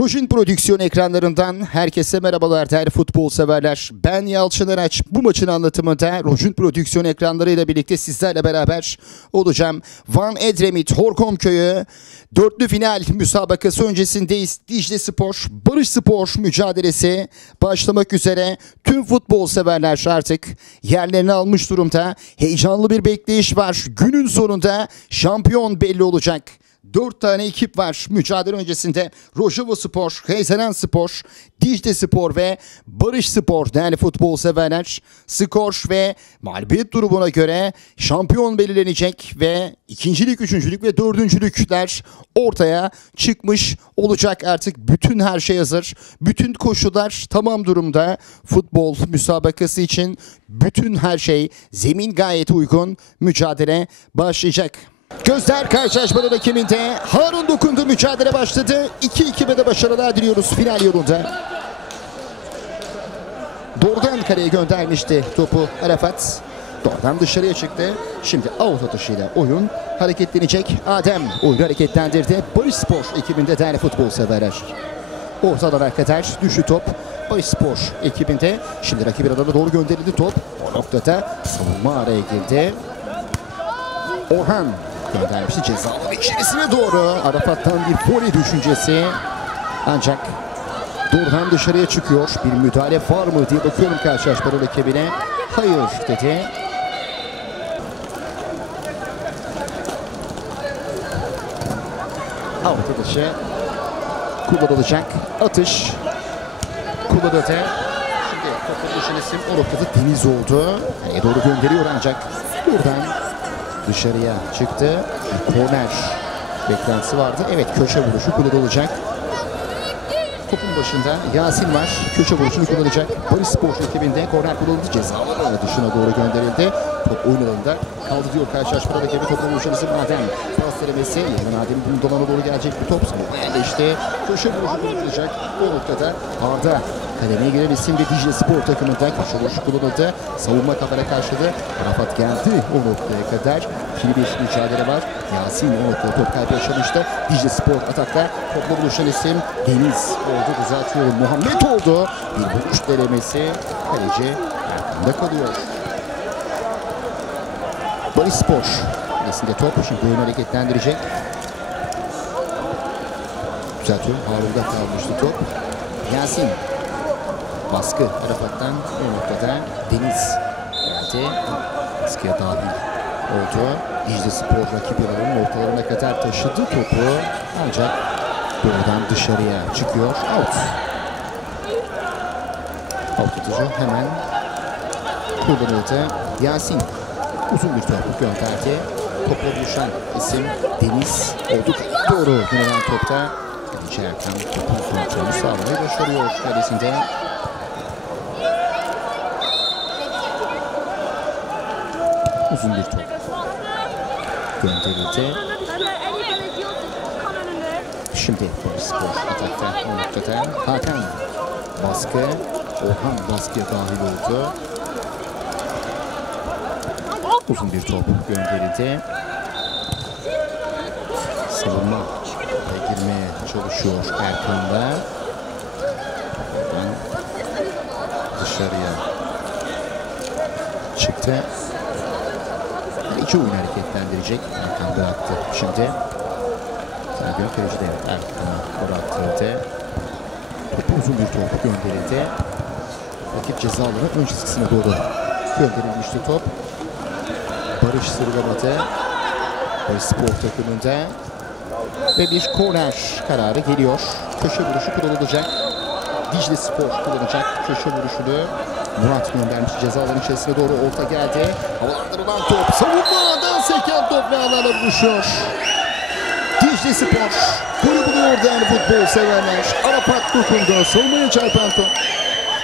Rojin Prodüksiyon ekranlarından herkese merhabalar değerli futbol severler. Ben Yalçın Araç. Bu maçın anlatımında Rojin Prodüksiyon ekranlarıyla birlikte sizlerle beraber olacağım. Van Edremit Horkom Köyü dörtlü final müsabakası öncesindeyiz. Dicle Spor, Barış Spor mücadelesi başlamak üzere. Tüm futbol severler artık yerlerini almış durumda. Heyecanlı bir bekleyiş var. Günün sonunda şampiyon belli olacak. 4 tane ekip var mücadele öncesinde. Rojava Spor, Heyselen Spor, Dicle Spor ve Barış Spor değerli futbol severler. Skor ve mağlubiyet durumuna göre şampiyon belirlenecek ve ikincilik, üçüncülük ve dördüncülükler ortaya çıkmış olacak. Artık bütün her şey hazır. Bütün koşullar tamam durumda. Futbol müsabakası için bütün her şey, zemin gayet uygun. Mücadele başlayacak. Gözler karşılaşmanın hakeminde. Harun dokundu, mücadele başladı. 2-2 de başarılar diliyoruz final yolunda. Doğrudan kaleye göndermişti topu Arafat. Doğrudan dışarıya çıktı. Şimdi out atışıyla oyun hareketlenecek. Adem oyunu hareketlendirdi. Barış Spor ekibinde değerli futbol severler. Ortalara kadar düştü top. Barış Spor ekibinde. Şimdi rakibin adına doğru gönderildi top. O noktada savunma araya girdi. Orhan göndermişti ceza alanı içerisine doğru. Arafat'tan bir voley düşüncesi. Ancak doğrudan dışarıya çıkıyor. Bir müdahale var mı diye bakıyorum karşılaşmanın rakibine. Hayır dedi. Out atışı kullanılacak. Atış kullanıldı. Şimdi topun düşüncesi o noktada Deniz oldu. Kaleye doğru gönderiyor ancak buradan dışarıya çıktı. Bir korner beklentisi vardı. Evet, köşe vuruşu kullanılacak. Topun başında Yasin var. Köşe vuruşunu kullanacak. Barış Spor ekibinde korner kullanıldı. Ceza alanı dışına doğru gönderildi. Top oyun alanında kaldı diyor karşılaşmada rakibi. Topun vuruşu Adem. Pas denemesi. Yerine Adem'in bunun dalana doğru gelecek bir top. Savunma yerleşti. Köşe vuruşu kullanılacak. O noktada Arda kademeye giren isim ve Dicle Spor takımında köşe vuruşu kullanıldı. Savunma kafana karşıladı. Arafat geldi o noktaya kadar. İkili bir mücadele var. Yasin o noktada top kaybı yaşamıştı. Dicle Spor atakta topla buluşan isim Deniz oldu. Düzeltiyorum. Muhammed oldu. Bir vuruş denemesi. Kaleci arkanda kalıyor. Barış Spor. Kalesinde top. Şimdi oyunu hareketlendirecek. Düzeltiyorum. Harun'da kalmıştı top. Yasin. Baskı Arafat'tan o noktada Deniz geldi. Baskıya dahil oldu. Dicle Spor rakiplerinin ortalarına kadar taşıdı topu. Ancak buradan dışarıya çıkıyor. Out. Out atıcı hemen kullanıldı. Yasin uzun bir top gönderdi. Topla buluşan isim Deniz oldu. Doğru dönülen topta Kaleci Erkan topun kontrolünü sağlamayı başarıyor kalesinde. Uzun bir top gönderildi. Şimdi Barış Spor atakta o noktada. Hakan baskı. Orhan baskıya dahil oldu. Uzun bir top gönderildi. Savunma girmeye çalışıyor Erkan'da. Oradan dışarıya çıktı. İki oyun hareketlendirecek. Erkan bıraktı. Şimdi Sergio Kaleci de Erkan'a bıraktırdı. Topu uzun bir top gönderildi. Rakip ceza alanı ön çizgisine doğru gönderilmişti top. Barış sıralamadı. Barış Spor takımında. Ve bir korner kararı geliyor. Köşe vuruşu kullanılacak. Dicle Spor kullanacak köşe vuruşunu. Murat göndermiş ceza alanı içerisine doğru, orta geldi. Havalandırılan top. Savunmadan seken top ve alana vuruşuyor. Dicle Spor golü buluyor değerli futbol severler. Arafat dokundu. Savunmaya çarpan top.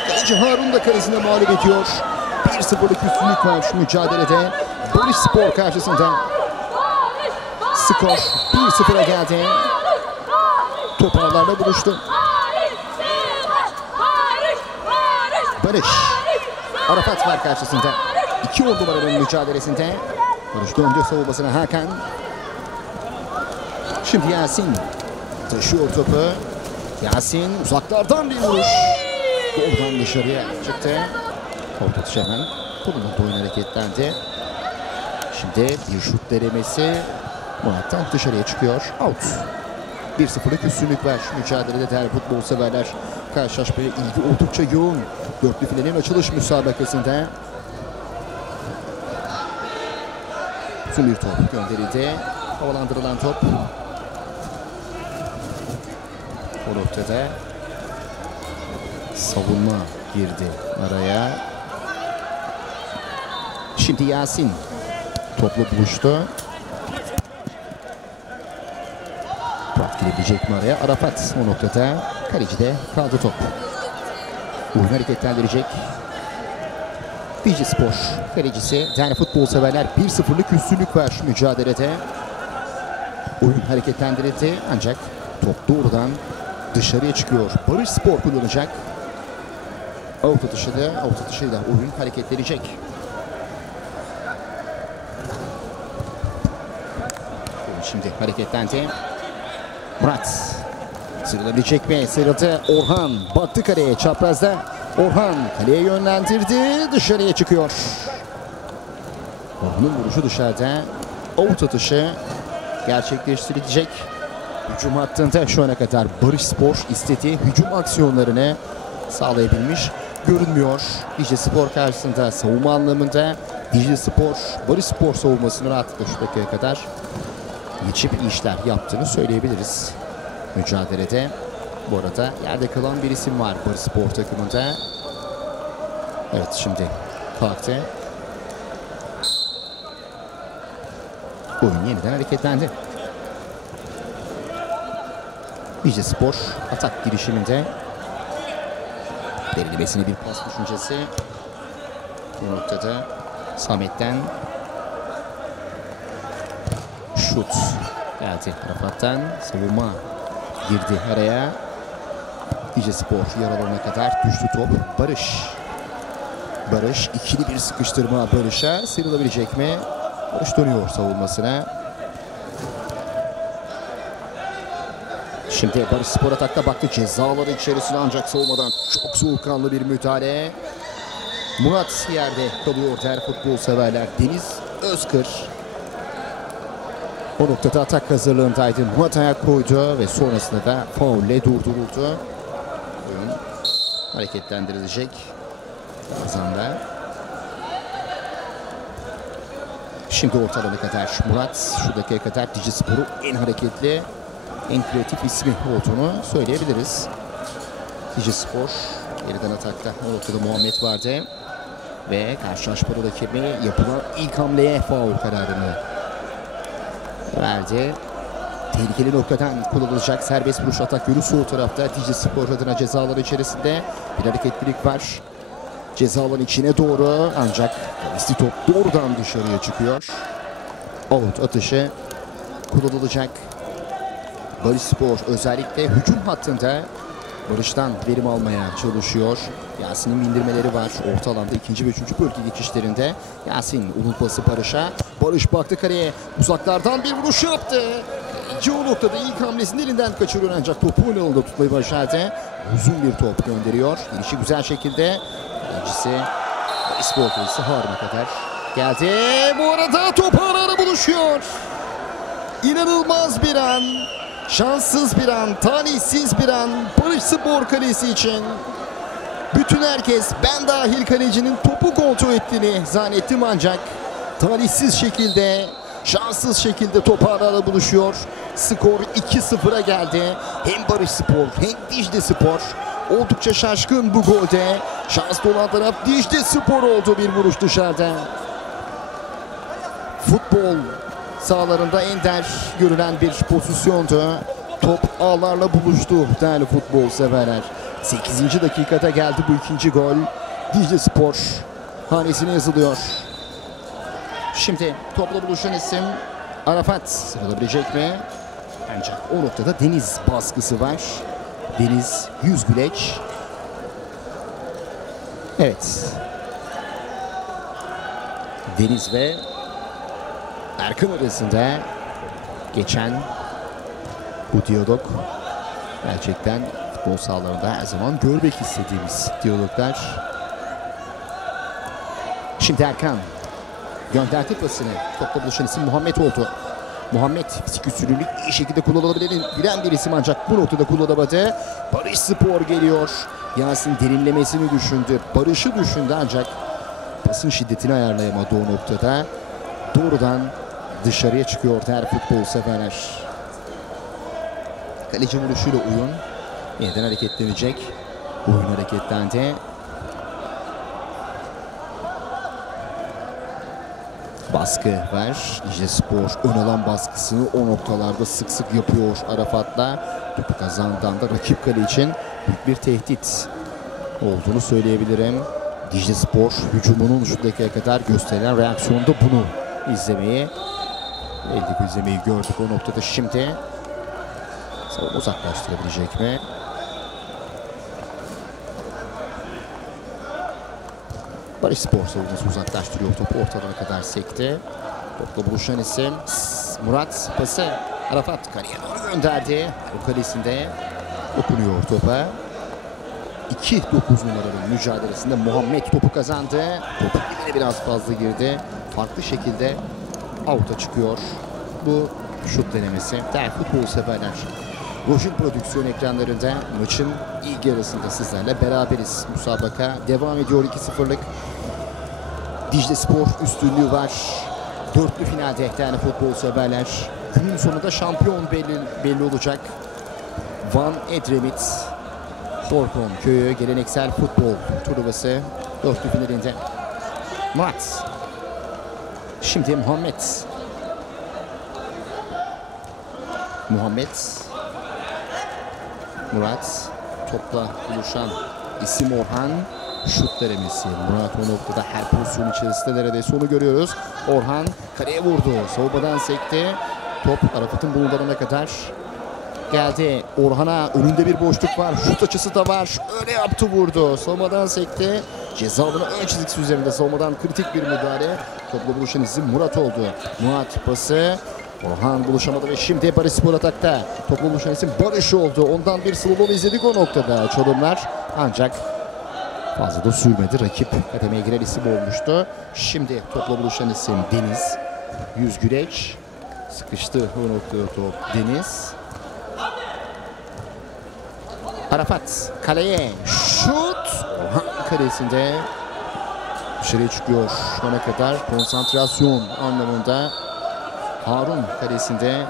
Kaleci Harun da kalesine mağlup ediyor. 1-0'lık üstünlük var şu mücadelede. Barış Spor karşısında. Skor 1-0'a geldi. Top ağlarla buluştu. Barış. Arafat var karşısında. 2 numaraların mücadelesinde. Barış döndü savunmasına Hakan. Şimdi Yasin taşıyor topu. Yasin uzaklardan bir vuruş. Goldan dışarıya çıktı. Orta dışı hemen kolunda oyun hareketlendi. Şimdi bir şut denemesi. Murat'tan dışarıya çıkıyor. Out. 1-0'lık üstünlük var mücadelede değerli futbol severler. Karşılaşmaya ilgi oldukça yoğun. Dörtlü finalin açılış müsabakasında. Uzun bir top gönderildi. Havalandırılan top. O noktada savunma girdi araya. Şimdi Yasin topla buluştu. Top girebilecek mi araya? Arafat o noktada. Kalecide kaldı top. Oyun hareketlendirecek. Dicle Spor kalecisi değerli futbol severler 1-0'lık üstünlük var mücadelede. Oyun hareketlendirildi ancak top doğrudan dışarıya çıkıyor. Barış Spor kullanacak. Out atışıyla oyun hareketlenecek. Şimdi hareketlendi. Murat sıyrılabilecek mi? Sıyrıldı. Orhan baktı kaleye, çaprazda. Orhan kaleye yönlendirdi. Dışarıya çıkıyor. Orhan'ın vuruşu dışarıda. Out atışı gerçekleştirilecek. Hücum hattında şu ana kadar Barış Spor istediği hücum aksiyonlarını sağlayabilmiş görünmüyor. Dicle Spor karşısında savunma anlamında Dicle Spor, Barış Spor savunmasını rahatlıkla şu dakikaya kadar geçip işler yaptığını söyleyebiliriz. Mücadelede bu arada yerde kalan bir isim var Barış Spor takımında. Evet, şimdi kalktı. Oyun yeniden hareketlendi. Dicle Spor atak girişiminde derinlemesine bir pas düşüncesi. Bu noktada Samet'ten şut geldi. Arafat'tan savunma girdi araya. Dicle Spor yaralarına kadar düştü top. Barış ikili bir sıkıştırma Barış'a. Sıyrılabilecek mi? Barış dönüyor savunmasına. Şimdi Barış Spor atakta baktı ceza alanı içerisine ancak savunmadan çok soğukkanlı bir müdahale. Murat yerde kalıyor değerli futbol severler. Deniz Özkır o noktada atak hazırlığındaydı. Murat ayak koydu ve sonrasında da faulle durduruldu. Oyun hareketlendirilecek. Kazanda. Şimdi ortalama kadar Murat şu dakikaya kadar Dicle Spor'u en hareketli, en kreatif ismi olduğunu söyleyebiliriz. Dicle Spor yeniden atakta o noktada Muhammed vardı. Ve karşılaşmada rakibi yapılan ilk hamleye faul kararını verdi. Tehlikeli noktadan kullanılacak serbest vuruş atak yolu sol tarafta. Dicle Spor adına ceza alanı içerisinde bir hareketlilik var. Ceza alanı içine doğru ancak isti top doğrudan dışarıya çıkıyor. Out atışı kullanılacak. Barış Spor özellikle hücum hattında Barış'tan verim almaya çalışıyor. Yasin'in bindirmeleri var. Orta alanda ikinci ve üçüncü bölge geçişlerinde. Yasin uzun pası Barış'a. Barış baktı kaleye. Uzaklardan bir vuruş yaptı. O noktada ilk hamlesini elinden kaçırıyor ancak topu önünde tutmayı başardı. Uzun bir top gönderiyor. Gelişi güzel şekilde. Birincisi Barış Spor kalesi Harun'a kadar geldi. Bu arada top arada buluşuyor. İnanılmaz bir an. Şanssız bir an, talihsiz bir an Barış Spor kalesi için. Bütün herkes, ben dahil kalecinin topu kontrol ettiğini zannettim ancak talihsiz şekilde, şanssız şekilde top arada buluşuyor. Skor 2-0'a geldi. Hem Barış Spor hem Dicle Spor oldukça şaşkın bu golde. Şanslı olan taraf Dicle Spor oldu, bir vuruş dışarıda. Futbol sahalarında ender görülen bir pozisyondu. Top ağlarla buluştu değerli futbol severler. 8. dakikada geldi bu ikinci gol. Dicle Spor hanesine yazılıyor. Şimdi topla buluşan isim Arafat. Sıralabilecek mi? Ancak o noktada Deniz baskısı var. Deniz Yüzgüleç. Evet. Deniz ve Erkan arasında geçen bu diyalog gerçekten Futbol sahalarında her zaman görmek istediğimiz diyaloglar. Şimdi Erkan gönderdi pasını. Topla buluşan isim Muhammed oldu. Muhammed fizik üstünlüğünü iyi şekilde kullanabilen bir isim ancak bu noktada kullanamadı. Barışspor geliyor. Yasin derinlemesini düşündü. Barış'ı düşündü ancak pasın şiddetini ayarlayamadı o noktada. Doğrudan dışarıya çıkıyor her futbol severler. Kaleci vuruşuyla oyun yeniden hareketlenecek. Oyun hareketlendi. Baskı var. Diclespor ön alan baskısını o noktalarda sık sık yapıyor Arafat'la. Topu kazandan da rakip kale için büyük bir tehdit olduğunu söyleyebilirim. Diclespor hücumunun şu dakikaya kadar gösterilen reaksiyonda bunu izlemeyi gördük o noktada. Şimdi savunma uzaklaştırabilecek mi? Barışspor savunması uzaklaştırıyor. Topu ortalarına kadar sekti. Topla buluşan isim Murat, pası Arafat kaleye doğru gönderdi. O kalesinde dokunuyor topa. 2-9 numaralı mücadelesinde Muhammed topu kazandı. Topu yine biraz fazla girdi. Farklı şekilde out'a çıkıyor. Bu şut denemesi. Değerli futbol severler, Rojun prodüksiyon ekranlarında maçın ilk yarısında sizlerle beraberiz. Müsabaka devam ediyor. 2-0'lık Diclespor üstünlüğü var. Dörtlü finalde değerli futbol severler. Günün sonunda şampiyon belli olacak. Van Edremit Borkum köyü geleneksel futbol turnuvası dörtlü finalinde. Murat. Şimdi Muhammed. Murat topla buluşan isim Orhan. Şut denemesi. Murat o noktada her pozisyon içerisinde neredeyse onu görüyoruz. Orhan kaleye vurdu. Savunmadan sekti. Top Arafat'ın bulunduğuna kadar geldi. Orhan'a önünde bir boşluk var. Şut açısı da var. Öyle yaptı, vurdu. Savunmadan sekti. Ceza alanı ön çizgisi üzerinde. Savunmadan kritik bir müdahale. Topla buluşan isim Murat oldu. Murat pası. Orhan buluşamadı ve şimdi Barışspor atakta. Topla buluşan isim Barış oldu. Ondan bir slalom izledik o noktada. Çalımlar ancak fazla da sürmedi. Rakip kademeye giren isim olmuştu. Şimdi topla buluşan isim Deniz. Yüzgüreç. Sıkıştı o noktada top. Deniz. Arafat kaleye. Şut. Orhan kalesinde dışarıya çıkıyor. Şu ana kadar konsantrasyon anlamında Harun kalesinde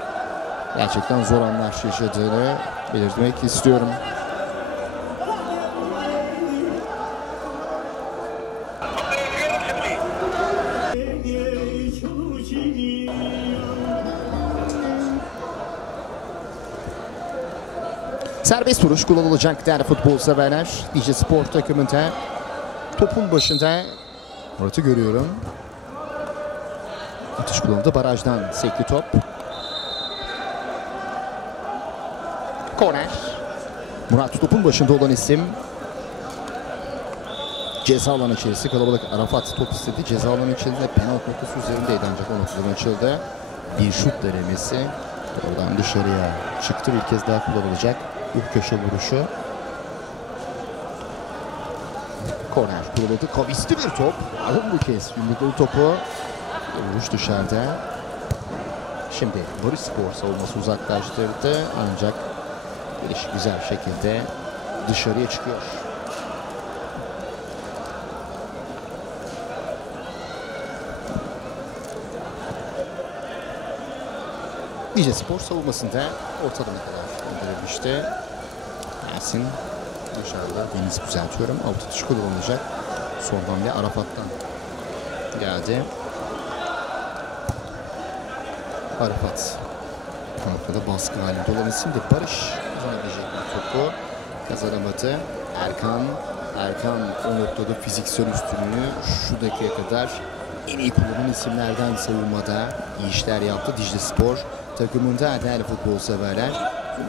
gerçekten zor anlar yaşadığını belirtmek istiyorum. Serbest vuruş kullanılacak değerli futbol severler. Diclespor takımında topun başında Murat'ı görüyorum. Atış kullanıldı. Barajdan sekti top. Korner. Murat topun başında olan isim. Ceza alanı içerisi kalabalık. Arafat top istedi. Ceza alanı içerisinde penaltı noktası üzerindeydi ancak o noktadan açıldı. Bir şut denemesi. Oradan dışarıya çıktı. Bir kez daha kullanılacak. Bu köşe vuruşu. Korner kullanıldı. Kavisli bir top. Harun bu kez yumrukladı topu. Vuruş dışarıda. Şimdi Barışspor savunması uzaklaştırdı. Ancak geliş güzel şekilde dışarıya çıkıyor. Diclespor savunmasında ortadan kadar gönderilmişti. Yasin dışarıda. Deniz düzeltiyorum. Alt atış kullanılacak. Son hamle Arafat'tan geldi. Arafat noktada baskı halinde olan isim de Barış kazanabilecek bir topu kazanamadı. Erkan o noktada fiziksel üstünlüğü şu dakikaya kadar en iyi kullanan isimlerden savunmada iyi işler yaptı. Diclespor takımında değerli futbol severler.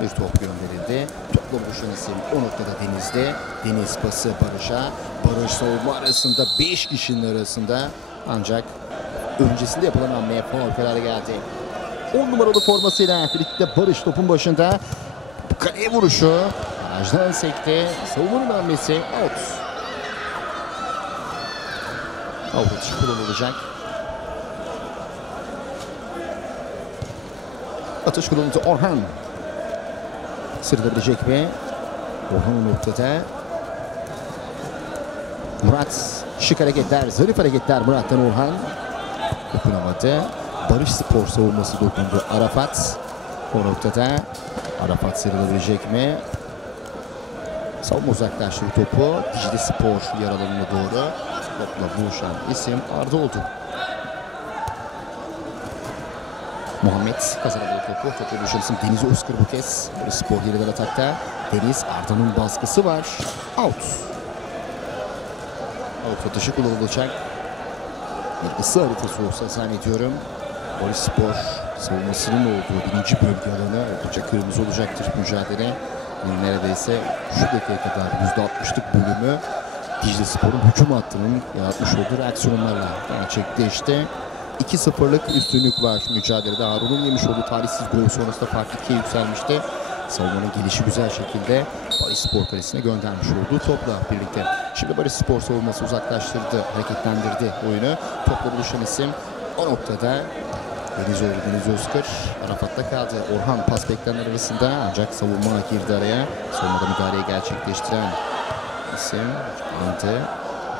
Bir top gönderildi. Topla buluşan isim o noktada Deniz'de. Deniz pası Barış'a. Barış savunma arasında 5 kişinin arasında ancak öncesinde yapılan hamleye faul kararı geldi. 10 numaralı formasıyla birlikte Barış topun başında. Kaleye vuruşu. Ajdan sekti. Savunmanın hamlesi out. Out atışı kullanılacak. Atış kullanıldı Orhan. Sırılabilecek mi? Orhan noktada. Murat. Şık hareketler, zarif hareketler Murat'tan Orhan. Dokunamadı. Barış Spor savunması dokundu. Arafat. O noktada. Arafat sıyrılabilecek mi? Savunma uzaklaştırdı topu. Dicle Spor yer alanına doğru. Topla buluşan isim Arda oldu. Muhammed kazanabildi topu. Topla buluşan isim Deniz Özkır bu kez. Barış Spor yeniden atakta. Deniz, Arda'nın baskısı var. Out. Out atışı kullanılacak. Bir ısı haritası olsa zannediyorum. Barış Spor savunmasının olduğu birinci bölge alanı oldukça kırmızı olacaktır mücadele. Neredeyse şu dakikaya kadar %60'lık bölümü Dicle Spor'un hücum hattının yaratmış olduğu reaksiyonlarla gerçekleşti. 2-0'lık üstünlük var mücadelede. Harun'un yemiş olduğu talihsiz gol sonrasında fark 2'ye yükselmişti. Savunmanın gelişi güzel şekilde Barış Spor kalesine göndermiş olduğu topla birlikte. Şimdi Barış Spor savunması uzaklaştırdı, hareketlendirdi oyunu. Topla buluşan isim o noktada Deniz Özkır. Arafat'ta kaldı. Orhan pas bekleyenler arasında ancak savunma girdi araya. Savunmada müdahaleyi gerçekleştiren isim alındı.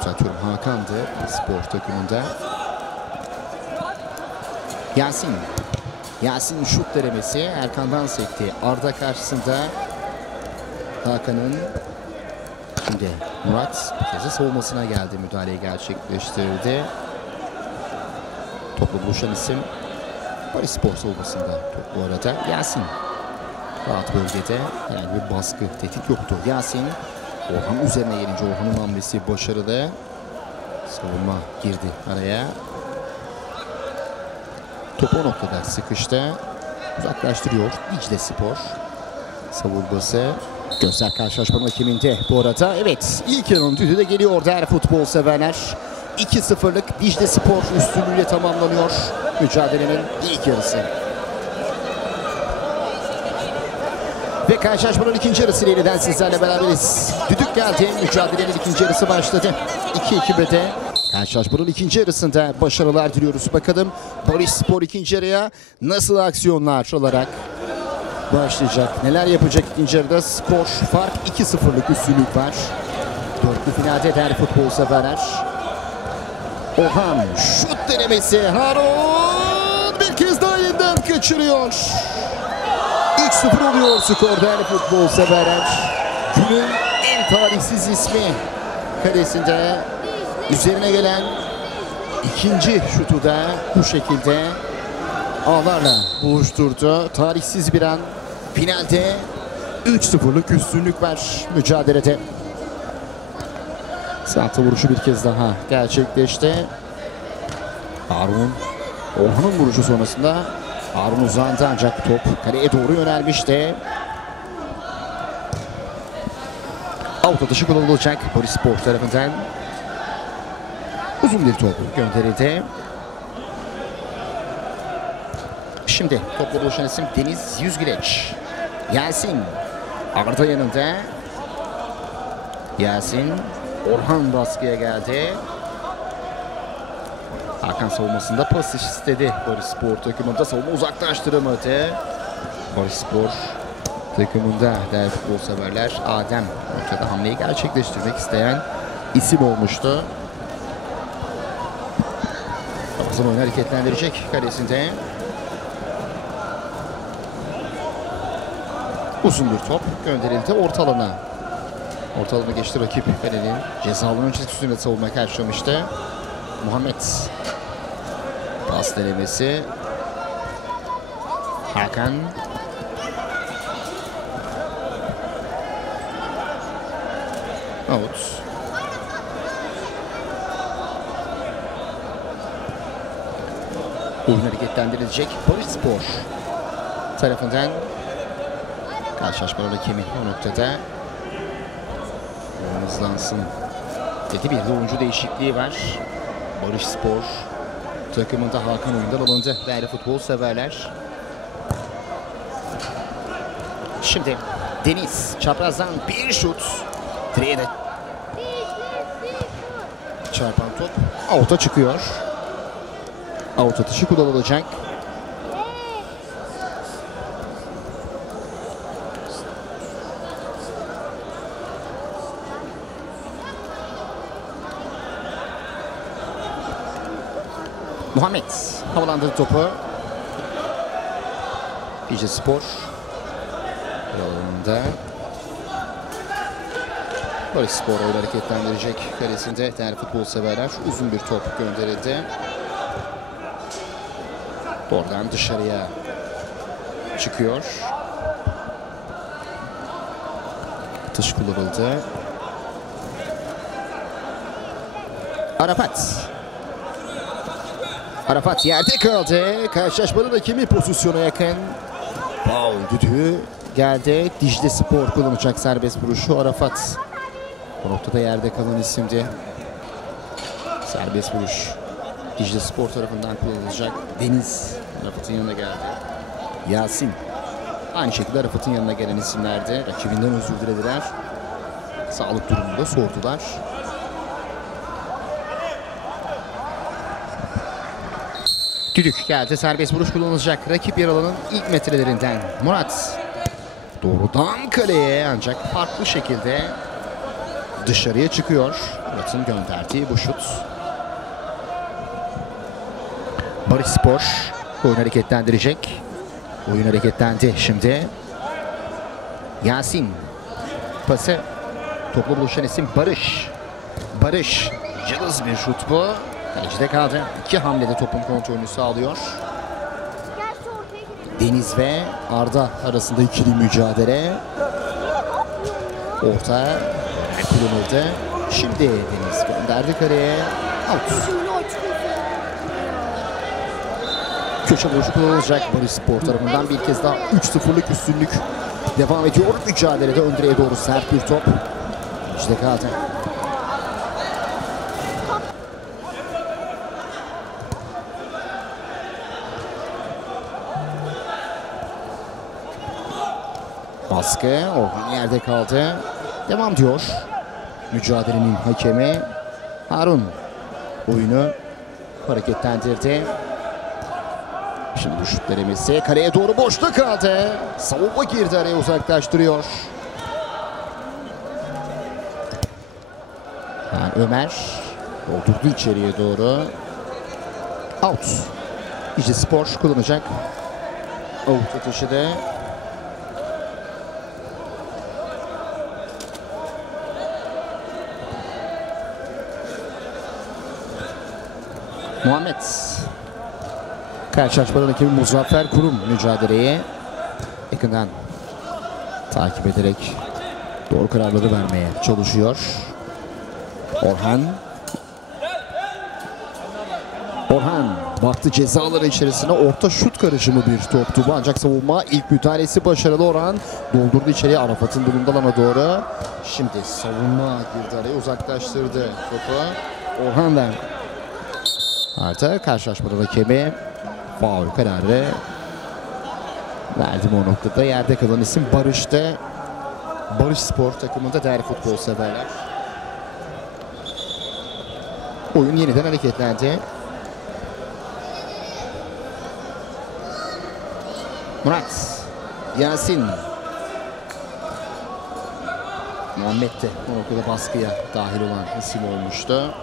Uzatıyorum Hakan'dı Spor takımında. Yasin şut denemesi Erkan'dan sekti. Arda karşısında Hakan'ın şimdi Murat kezi savunmasına geldi. Müdahaleyi gerçekleştirdi. Topla buluşan isim Barış Spor savunmasında. Top bu arada Yasin. Rahat bölgede herhangi bir baskı, tehdit yoktu. Yasin Orhan üzerine gelince Orhan'ın hamlesi başarılı. Savunma girdi araya. Topu o noktada sıkıştı. Uzaklaştırıyor Dicle Spor. Savunması. Gözler karşılaşmanın hakeminde bu arada. Evet, ilk yarının düdüğü de geliyor değerli futbol severler. 2-0'lık Dicle Spor üstünlüğüyle tamamlanıyor mücadelenin ilk yarısı. Ve karşılaşmanın ikinci yarısıyla yeniden sizlerle beraberiz. Düdük geldi, mücadelenin ikinci yarısı başladı. 2-2'de karşılaşmanın ikinci yarısında başarılar diliyoruz. Bakalım Barış Spor ikinci yarıya nasıl aksiyonlar alarak başlayacak. Neler yapacak ikinci yarıda? Skor fark 2-0'lık üstünlük var. Dörtlü finalde değerli futbol severler. Orhan şut denemesi. Harun bir kez daha yeniden kaçırıyor. 3-0 oluyor skor değerli futbol severler. Günün en talihsiz ismi kalesinde üzerine gelen ikinci şutu da bu şekilde ağlarla buluşturdu. Talihsiz bir an. Finalde 3-0'lık üstünlük var mücadelede. Sahte vuruşu bir kez daha gerçekleşti. Harun, Orhan'ın vuruşu sonrasında Harun uzandı ancak top kaleye doğru yönelmişti. Out atışı kullanılacak Barış Spor tarafından. Uzun bir top gönderildi. Şimdi topla buluşan isim Deniz Yüzgireç. Yasin Arda yanında. Yasin Orhan baskıya geldi. Hakan savunmasında pas istedi. Barış Spor takımında savunma uzaklaştıramadı. Barış Spor takımında değerli futbol severler Adem ortada hamleyi gerçekleştirmek isteyen isim olmuştu. Ramazan oyunu hareketlendirecek kalesinde. Uzun bir top gönderildi orta alana. Orta alana geçti rakip kalenin ceza alanı çizgisinde savunma karşılamıştı. Muhammed pas denemesi. Hakan. Out. Oyun hareketlendirilecek Barış Spor tarafından. Karşılaşmanın hakemi o noktada hızlansın dedi. Bir de oyuncu değişikliği var. Barış Spor takımında Hakan oyundan alındı. Değerli futbol severler. Şimdi Deniz çaprazdan bir şut. Direğe de çarpan top out'a çıkıyor. Out atışı kullanılacak. Muhammed havalandırdı topu. Dicle Spor yolunda. Barış Spor oyunu hareketlendirecek kalesinde değerli futbol severler. Uzun bir top gönderildi. Oradan dışarıya çıkıyor. Atış kullanıldı. Arafat yerde kaldı. Karşılaşmanın hakemi pozisyona yakın. Foul düdüğü geldi. Dicle Spor kullanacak serbest vuruşu. Arafat o noktada yerde kalan isimdi. Serbest vuruş Dicle Spor tarafından kullanılacak. Deniz Arafat'ın yanına geldi. Yasin aynı şekilde Arafat'ın yanına gelen isimlerdi. Rakibinden özür dilediler. Sağlık durumunu da sordular. Düdük geldi. Serbest vuruş kullanılacak. Rakip yer alanın ilk metrelerinden Murat. Doğrudan kaleye ancak farklı şekilde dışarıya çıkıyor. Murat'ın gönderdiği bu şut. Barış Spor oyun hareketlendirecek. Oyun hareketlendi şimdi. Yasin. Pası. Topla buluşan isim Barış. Barış. Cılız bir şut bu. Kalecide kaldı. İki hamlede topun kontrolünü sağlıyor. Deniz ve Arda arasında ikili mücadele. Orta kullanıldı. Şimdi Deniz gönderdi kaleye. Out. Köşe vuruşu kullanılacak Barış Spor tarafından. Bir kez daha 3-0'lık üstünlük devam ediyor. Mücadelede ön direğe doğru sert bir top. İşte kaldı. Baskı. Orhan yerde kaldı. Devam diyor. Mücadelenin hakemi Harun oyunu hareketlendirdi. Şimdi bu şut denemesi. Kaleye doğru boşluk kaldı. Savunma girdi araya, uzaklaştırıyor. Yani Ömer doldurdu içeriye doğru. Out. Dicle Spor kullanacak. Out atışı da. Muhammed. Karşılaşmanın hakemi Muzaffer Kurum mücadeleye yakından takip ederek doğru kararları vermeye çalışıyor. Orhan baktı cezaları içerisine, orta şut karışımı bir toptu bu, ancak savunma ilk müdahalesi başarılı. Orhan doldurdu içeriye Arafat'ın bulunduğu alana doğru. Şimdi savunma girdi araya, uzaklaştırdı topu. Orhan'dan artık karşılaşmanın hakemi faul kararı verdi o noktada. Yerde kalan isim Barış'tı. Barış Spor takımında değerli futbol severler. Oyun yeniden hareketlendi. Murat, Yasin, Muhammed de o noktada baskıya dahil olan isim olmuştu.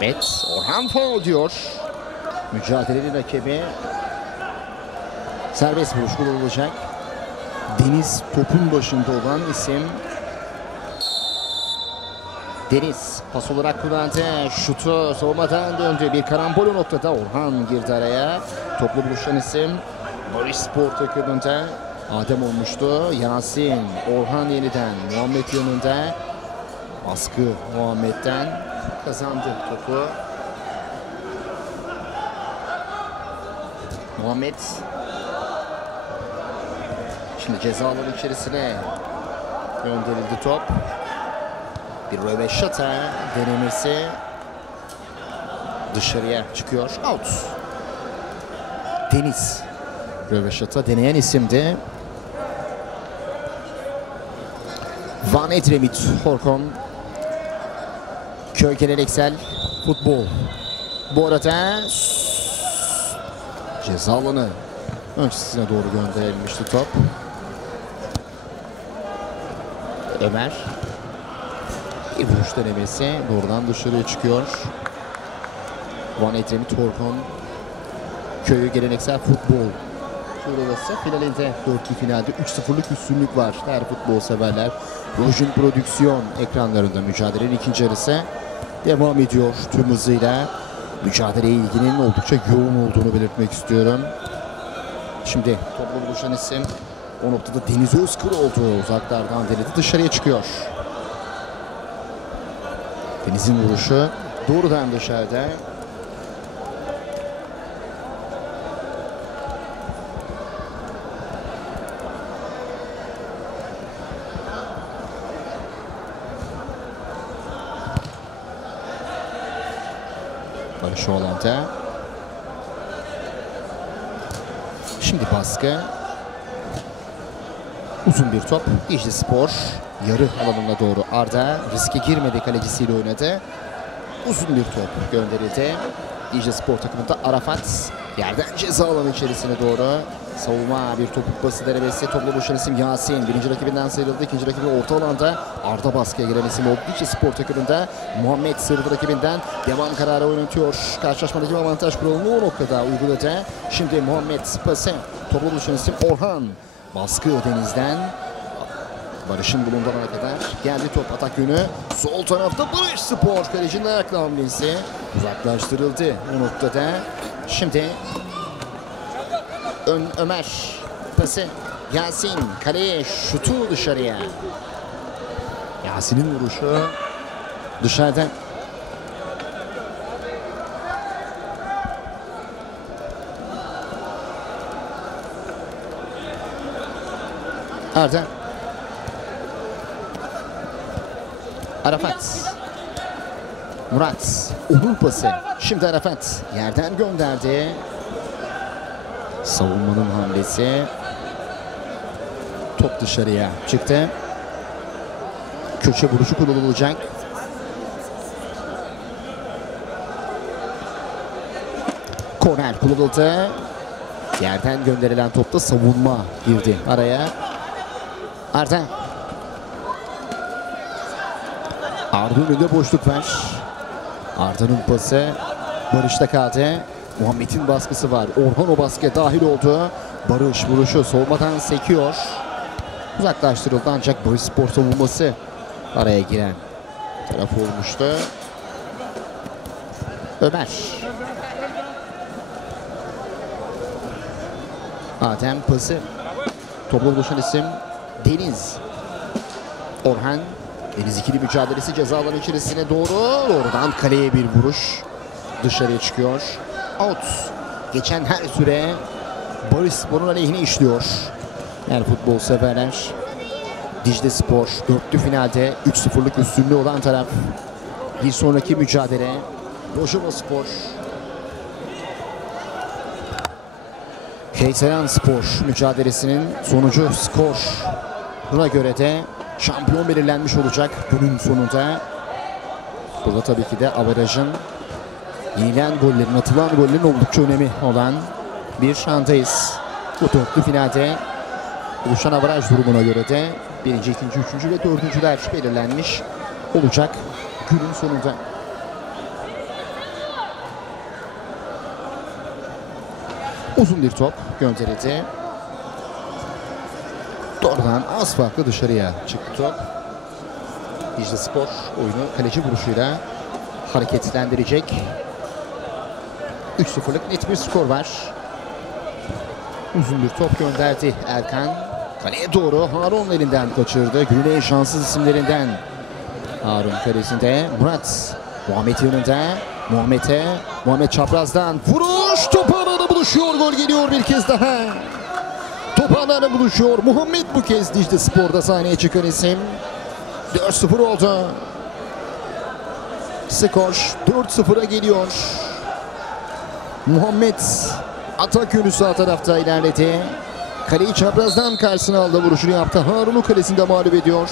Bet, Orhan faul diyor. Mücadelenin hakemi. Serbest vuruş kullanılacak. Deniz topun başında olan isim. Deniz pas olarak kullandı. Şutu savunmadan döndü. Bir karambol o noktada. Orhan girdi araya. Toplu buluşan isim Barış Spor takımında Adem olmuştu. Yasin, Orhan yeniden Muhammed yanında. Baskı Muhammed'den, kazandı topu. Muhammed şimdi cezaların içerisine gönderildi top. Bir röveşata denemesi, dışarıya çıkıyor. Out. Deniz röveşata deneyen isimdi. Van Edremit, Horkon. Köy geleneksel futbol. Bu arada ceza alanı öncesine doğru gönderilmişti top. Ömer. Bir vuruş denemesi doğrudan dışarıya çıkıyor. Van Edremit, Horkon. Köyü geleneksel futbol. Burası finalinde 4. finalde 3-0'lık üstünlük var. Her futbol severler. Rojun prodüksiyon ekranlarında mücadelenin ikinci yarısı devam ediyor tüm hızıyla. Mücadeleye ilginin oldukça yoğun olduğunu belirtmek istiyorum. Şimdi topla buluşan isim o noktada Deniz Özkır oldu. Uzaklardan denedi, dışarıya çıkıyor. Deniz'in vuruşu doğrudan dışarıda. Barış Oğlan'da. Şimdi baskı. Uzun bir top. Dicle Spor yarı alanına doğru. Arda riske girmedi, kalecisiyle oynadı. Uzun bir top gönderildi. Dicle Spor takımında Arafat yerden ceza alanı içerisine doğru. Savunma bir topuk pası denemesi. Topla buluşan isim Yasin. Birinci rakibinden sıyrıldı. İkinci rakibi orta alanda. Arda baskıya giren isim oldu. Dicle Spor takımında Muhammed sıyrıldı rakibinden. Devam kararı oynatıyor. Karşılaşmadaki avantaj kuralını o noktada uyguladı. Şimdi Muhammed pası. Topla buluşan isim Orhan. Baskı Deniz'den. Barış'ın bulunduğu ana kadar geldi top, atak yönü. Sol tarafta Barış Spor. Kalecinin ayaklı hamlesi uzaklaştırıldı o noktada. Şimdi Ömer pası. Yasin kaleye, şutu dışarıya. Yasin'in vuruşu dışarıda. Arda. Arafat. Murat. Onun pası. Şimdi Arafat yerden gönderdi. Savunmanın hamlesi. Top dışarıya çıktı. Köşe vuruşu kullanılacak. Korner kullanıldı. Yerden gönderilen topta savunma girdi araya. Arda. Arda'nın önünde boşluk var. Arda'nın pası Barış'ta kaldı. Muhammed'in baskısı var. Orhan o baskıya dahil oldu. Barış vuruşu solmadan sekiyor. Uzaklaştırıldı ancak Barış Spor savunması araya giren taraf olmuştu. Ömer. Adem pası. Topla buluşan isim Deniz. Orhan. Deniz ikili mücadelesi ceza alanı içerisine doğru. Doğrudan kaleye bir vuruş. Dışarıya çıkıyor. Out. Geçen her süre Barış Spor'un aleyhine işliyor. Yani futbol severler. Dicle Spor 4'lü finalde 3-0'lık üstünlüğü olan taraf. Bir sonraki mücadele Rojava Spor. Heyselen Spor mücadelesinin sonucu skor. Buna göre de şampiyon belirlenmiş olacak günün sonunda. Burada tabii ki de averajın, yenilen gollerin, atılan gollerin oldukça önemi olan bir andayız. Bu dörtlü finalde oluşan averaj durumuna göre de birinci, ikinci, üçüncü ve dördüncüler belirlenmiş olacak günün sonunda. Uzun bir top gönderildi. Doğrudan az farklı dışarıya çıktı top. Dicle Spor oyunu kaleci vuruşuyla hareketlendirecek. 3-0'lık net bir skor var. Uzun bir top gönderdi Erkan. Kaleye doğru Harun elinden kaçırdı. Günün en şanssız isimlerinden. Harun kalesinde Murat. Muhammed yanında. Muhammed çaprazdan vuruş. Top ağlarına buluşuyor. Gol geliyor bir kez daha. Top ağlarına buluşuyor. Muhammed bu kez Dicle Spor'da sahneye çıkan isim. 4-0 oldu. Skor 4-0'a geliyor. Muhammed atak yönü sağ tarafta ilerledi. Kaleyi çaprazdan karşısına aldı, vuruşunu yaptı. Harun'u kalesinde mağlup ediyor.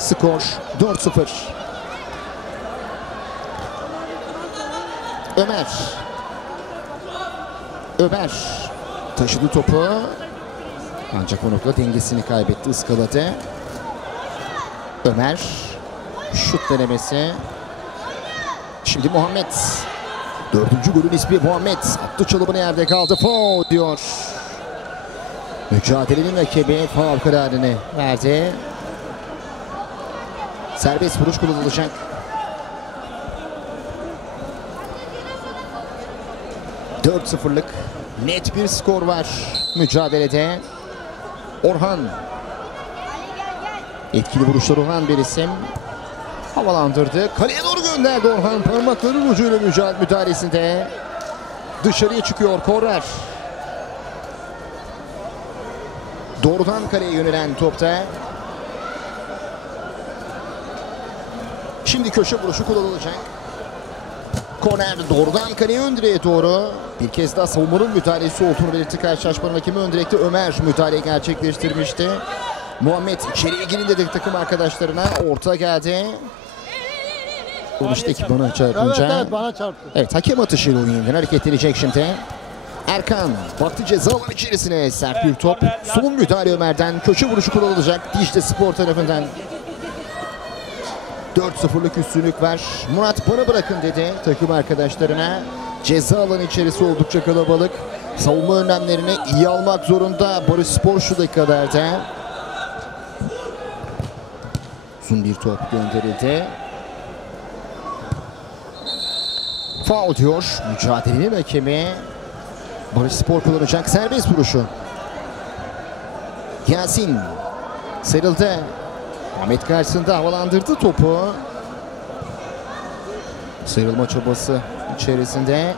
Skor 4-0. Ömer taşıdı topu. Ancak o noktada dengesini kaybetti, ıskaladı. Ömer şut denemesi. Şimdi Muhammed. 4. golün ismi Muhammed. Attı çalımını, yerde kaldı. Foul diyor. Mücadelenin rakibi faul kararını verdi. Serbest vuruş kullanılacak. ...4-0'lık net bir skor var mücadelede. Orhan. Etkili vuruşlar olan bir isim. Havalandırdı. Kaleye doğru gönderdi Orhan. Parmakların ucuyla müdahalesinde. Dışarıya çıkıyor korner. Doğrudan kaleye yönelen topta. Şimdi köşe vuruşu kullanılacak. Korner doğrudan kaleye, ön direğe doğru. Bir kez daha savunmanın müdahalesi olduğunu belirtti karşılaşmanın hakemi. Ön direkte Ömer müdahaleyi gerçekleştirmişti. Muhammed içeriye girin dedi takım arkadaşlarına. Orta geldi. Sonuçta bana çarpınca. Evet, bana çarptı. Evet, hakem atışıyla oyundan hareketlenecek şimdi. Erkan baktı ceza alanı içerisine, sert bir top. Son müdahale Ömer'den, köşe vuruşu kullanılacak Dicle Spor tarafından. 4-0'lık üstünlük var. Murat bana bırakın dedi takım arkadaşlarına. Ceza alanı içerisi oldukça kalabalık. Savunma önlemlerini iyi almak zorunda Barış Spor şu dakikalarda. Uzun bir top gönderildi. Faul diyor. Mücadelenin hakemi. Barış Spor kullanacak serbest vuruşu. Yasin sarıldı. Ahmet karşısında havalandırdı topu. Sıyrılma çabası içerisinde.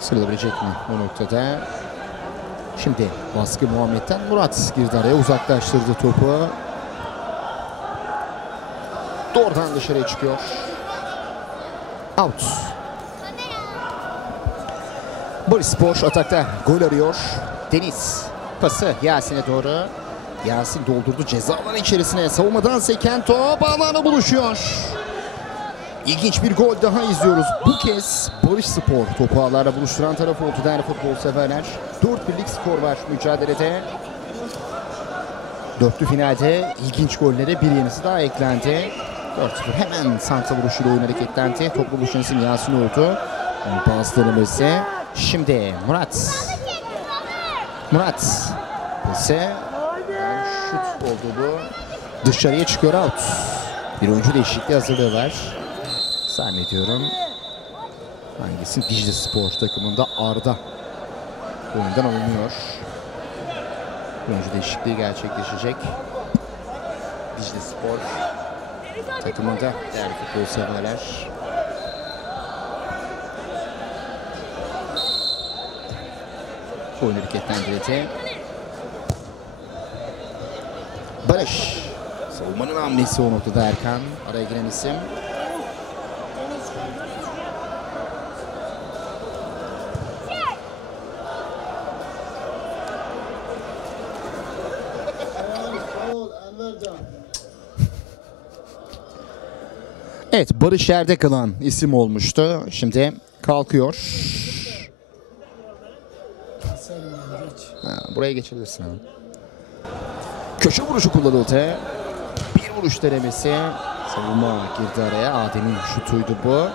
Sıyrılabilecek mi o noktada? Şimdi baskı Muhammed'den, Murat girdi araya, uzaklaştırdı topu. Doğrudan dışarıya çıkıyor. Out. Barış Spor atakta gol arıyor. Deniz pası Yasin'e doğru. Yasin doldurdu ceza alanı içerisine. Savunmadan seken top ağlarla buluşuyor. İlginç bir gol daha izliyoruz. Bu kez Barış Spor topu ağlarla buluşturan taraf oldu değerli futbol severler. 4-1'lik skor var mücadelede. Dörtlü finalde ilginç gollere bir yenisi daha eklendi. 4-0 hemen santra vuruşuyla oyun hareketlendi. Toplu buluşan isim Yasin oldu. Pas denemesi. Şimdi Murat ise şut oldu bu. Dışarıya çıkıyor, out. Bir oyuncu değişikliği hazırlığı var. Zannediyorum. Hangisi? Dicle Spor takımında Arda oyundan alınıyor. Oyuncu değişikliği gerçekleşecek. Dicle Spor takımında değerli futbol severler. Oyun hareketlendirildi. Barış. Savunmanın hamlesi o noktada Erkan. Araya giren isim. Evet, Barış yerde kalan isim olmuştu. Şimdi kalkıyor. Buraya geçebilirsin abi. Köşe vuruşu kullanıldı. Bir vuruş denemesi. Savunma girdi araya. Adem'in şutuydu bu.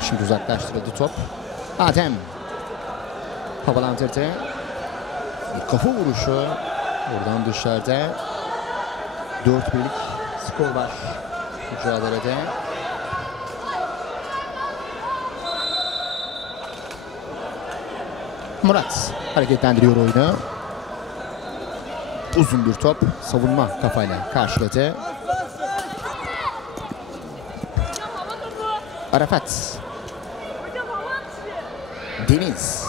Şimdi uzaklaştırıldı top. Adem havalandırdı. Bir kafa vuruşu. Buradan dışarıda. 4-1'lik skor var mücadelede. Murat hareketlendiriyor oyunu. Uzun bir top. Savunma kafayla karşıladı. Arafat. Deniz.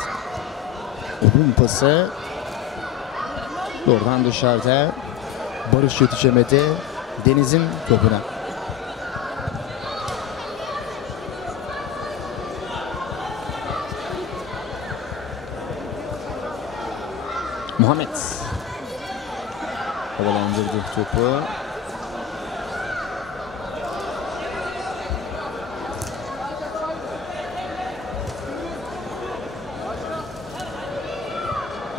Uzun pası. Doğrudan dışarıda. Barış yetişemedi. Deniz'in topuna. Muhammed havalandırdı topu.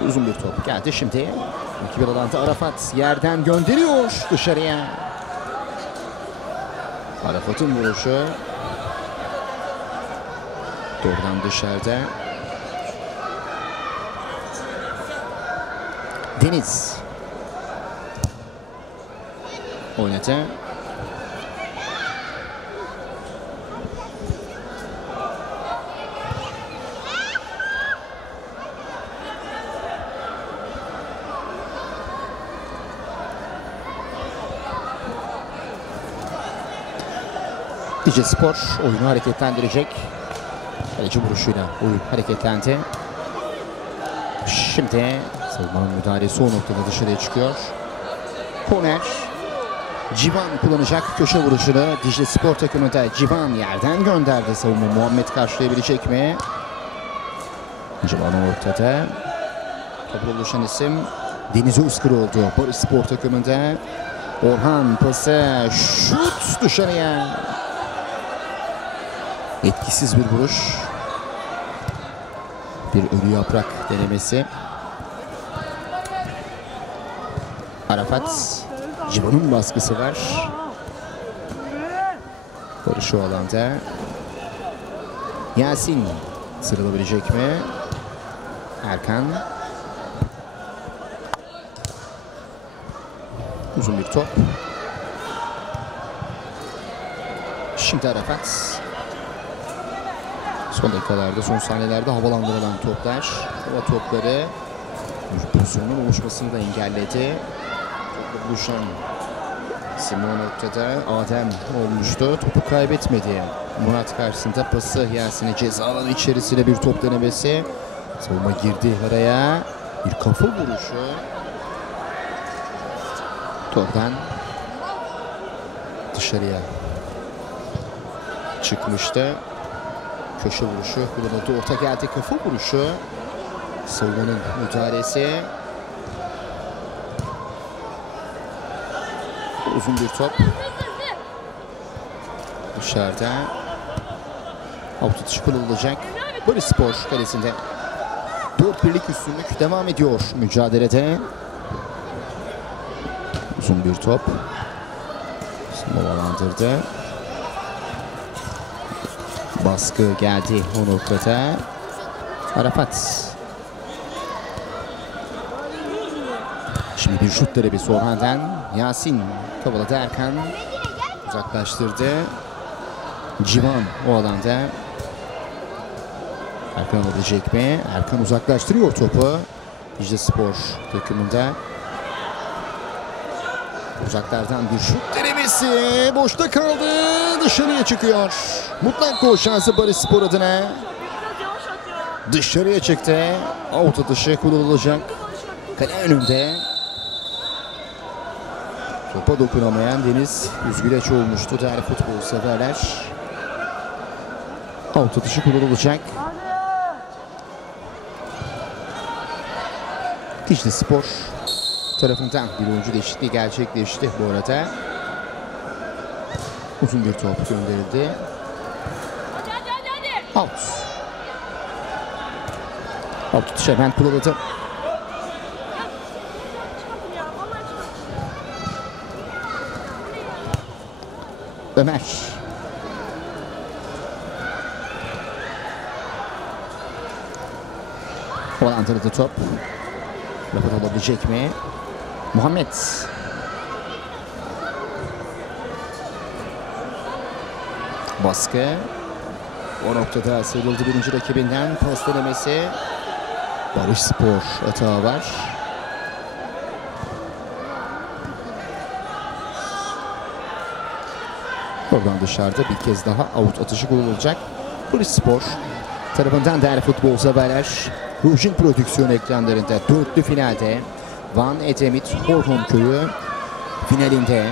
Uzun bir top geldi şimdi. Rakip alanda Arafat yerden gönderiyor dışarıya. Arafat'ın vuruşu. Doğrudan dışarıda. Deniz. Oynadı. Dicle Spor oyunu hareketlendirecek. Kaleci vuruşuyla oyun hareketlendi. Şimdi savunmanın müdahalesi o noktada dışarıya çıkıyor. Korner. Civan kullanacak köşe vuruşunu. Dicle Spor takımında Civan yerden gönderdi. Savunma Muhammed karşılayabilecek mi? Civan ortada. Topu oluşan isim Deniz Özkır oldu. Barış Spor takımında Orhan pası, şut dışarıya. Etkisiz bir vuruş. Bir ölü yaprak denemesi. Arafat. Civan'ın baskısı var. Barış o alanda. Yasin sıralabilecek mi? Erkan. Uzun bir top. Şimdi Arafat. Son dakikalarda, son saniyelerde havalandırılan toplar. Hava topları pozisyonun oluşmasını da engelledi. Topla buluşan Simon noktada Adem olmuştu. Topu kaybetmedi. Murat karşısında pası Yasin'e ceza alanı içerisine bir top denemesi. Savunma girdi araya. Bir kafa vuruşu. Toptan dışarıya çıkmıştı. Köşe vuruşu kullanıldı. Orta geldi, kafa vuruşu. Savunmanın müdahalesi. Uzun bir top. Dışarıda. Out atışı kullanılacak. Barış Spor kalesinde. 4-1'lik üstünlük devam ediyor mücadelede. Uzun bir top. Havalandırdı. Baskı geldi o noktada. Arafat. Şimdi bir şut derebesi Orhan'dan. Yasin kovaladı, Erkan uzaklaştırdı. Civan o alanda. Erkan alabilecek mi? Erkan uzaklaştırıyor topu. Dicle Spor takımında. Uzaklardan bir şut denemesi. Boşta kaldı. Dışarıya çıkıyor. Mutlak gol şansı Barış Spor adına. Dışarıya çıktı. Out atışı kullanılacak. Kale önünde. Topa dokunamayan Deniz Üzgüleç olmuştu. Değerli futbol severler. Out atışı kullanılacak. Dicle Spor tarafından bir oyuncu değişikliği gerçekleşti bu arada. Uzun bir top gönderildi. Out. Out tutuş hemen kullanıldı. Ömer. Hollanda'da top. Rapat olabilecek mi? Muhammed. Baskı. O noktada sıyrıldı birinci rakibinden. Pas denemesi. Barış Spor hata var. Oradan dışarıda bir kez daha out atışı kullanılacak. Barış Spor tarafından değerli futbol severler. Rujin prodüksiyon ekranlarında dörtlü finalde Van Edremit Horhom Köyü finalinde,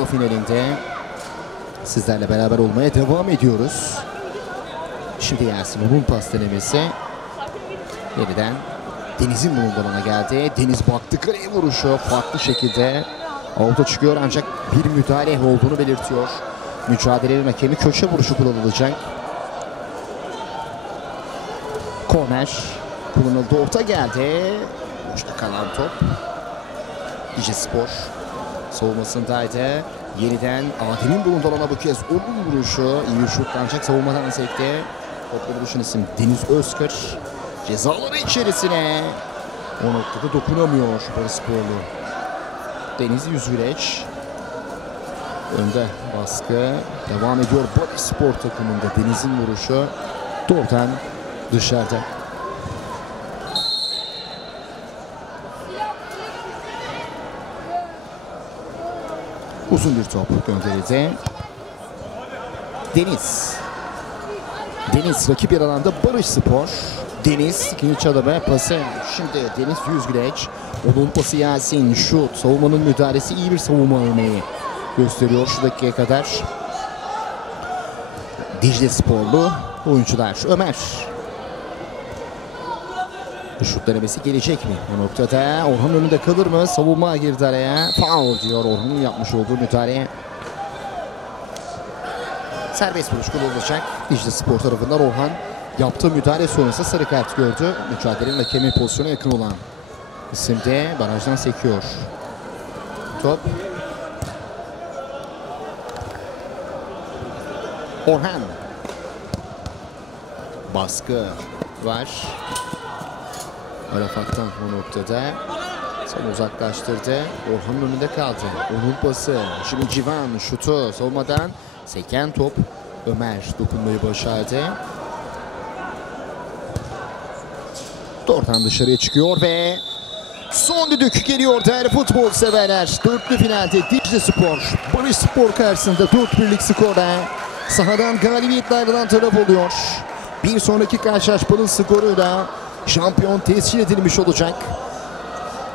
o finalinde sizlerle beraber olmaya devam ediyoruz. Şimdi Yasin'in pas denemesi yeniden Deniz'in bulunduğuna geldi. Deniz baktı, kaleye vuruşu farklı şekilde out'a çıkıyor ancak bir müdahale olduğunu belirtiyor. Mücadelenin hakemi köşe vuruşu kullanılacak. Korner kullanıldı, orta geldi. Boşta kalan top. Diclespor savunmasındaydı. Yeniden Adem'in bulunduğuna bu kez onun vuruşu. İyi şut ancak savunmadan sekti. Topları düşen isim Deniz Özkır. Cezaları içerisine. O noktada dokunamıyor Barışsporlu. Deniz Yüzgüreç. Önde baskı devam ediyor Barışspor takımında. Deniz'in vuruşu doğrudan dışarıda. Uzun bir top gönderildi. Deniz rakip yer alanda Barışspor. Deniz ikinci çalıma pası. Şimdi Deniz Yüzgüreç. Onun pası Yasin. Şut. Savunmanın müdahalesi iyi bir savunma örneği gösteriyor şu dakikaya kadar. Diclesporlu oyuncular. Ömer. Şut denemesi gelecek mi? O noktada Orhan önünde kalır mı? Savunma girdi araya. Foul diyor Orhan'ın yapmış olduğu müdahale. Serbest vuruş kullanılacak. Diclespor tarafından Orhan yaptığı müdahale sonrası sarı kart gördü. Mücadelenin hakemi pozisyona yakın olan isim de barajdan sekiyor. Top. Orhan. Baskı var. Arafat'tan o noktada. Son uzaklaştırdı. Orhan'ın önünde kaldı. Onun pası. Şimdi Civan şutu savunmadan. Seken top. Ömer dokunmayı başardı. Doğrudan dışarıya çıkıyor ve son düdük geliyor değerli futbol severler. Dörtlü finalde Diclespor Barışspor karşısında 4-1'lik skorla sahadan galibiyetle ayrılan taraf oluyor. Bir sonraki karşılaşmanın skoruyla şampiyon tescil edilmiş olacak.